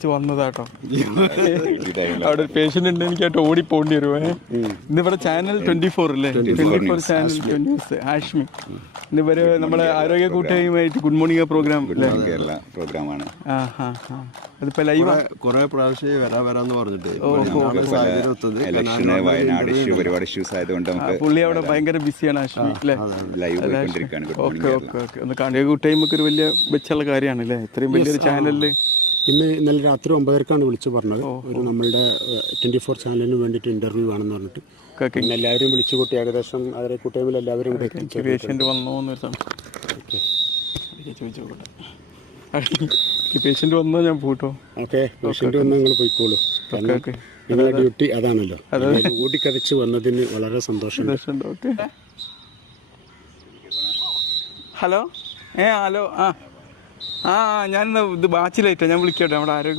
വിചാരിച്ച് വന്നതാട്ടോ. അവിടെ ഒരു പേഷ്യന്റ് ഉണ്ട്, എനിക്കായിട്ട് ഓടി പോകേണ്ടി വരുവേ. ഇന്നിവിടെ ചാനൽ 24 അല്ലേ, 24 ചാനൽ 20 ന്യൂസ് ഹാഷ്മി. ഇന്നിവര് നമ്മളെ ആരോഗ്യ കൂട്ടായ്മയായിട്ട് ഗുഡ് മോർണിംഗ് പ്രോഗ്രാം പ്രോഗ്രാമാണ്. അതിപ്പോ ലൈവ് കുറെ പ്രാവശ്യം വരാന്ന് പറഞ്ഞിട്ട് ഇലക്ഷന് വയനാട് ഇഷ്യൂ ഒരുപാട് ഇഷ്യൂസ് ആയതുകൊണ്ട് പുള്ളി അവിടെ ഭയങ്കര ബിസിയാണ് ഹാഷ്മി അല്ലേ. Okay okay okay. ഒന്ന് ആരോഗ്യ കൂട്ടായ്മക്ക് ഒരു വലിയ വെച്ചുള്ള കാര്യമാണ് അല്ലേ, ഇത്രയും വലിയൊരു ചാനലില്. ഇന്നലെ രാത്രി 9:00 വിളിച്ചു പറഞ്ഞത് ഒരു നമ്മളുടെ 24 ചാനലിന് വേണ്ടിയിട്ട് ഇന്റർവ്യൂ ആണെന്ന് പറഞ്ഞിട്ട് പിന്നെ എല്ലാവരും വിളിച്ചു കൂട്ടി. ഏകദേശം അവരെ കൂട്ടായ്മയിൽ എല്ലാവരും പേഷ്യന്റ് വന്നോന്ന് പേഷ്യന്റ് വന്നോ ഞാൻ പോട്ടോ. ഓക്കെ, പേഷ്യന്റ് വന്നാൽ നിങ്ങൾ പോയിക്കോളൂ. നിങ്ങളുടെ ഡ്യൂട്ടി അതാണല്ലോ. ഓടിക്കതച്ച് വന്നതിന് വളരെ സന്തോഷമുണ്ട്. ഓക്കെ. Hello hello. ഞാൻ ഇത് ബാച്ചിലായിട്ടാ, ഞാൻ വിളിക്കട്ടെ. നമ്മുടെ ആരോഗ്യ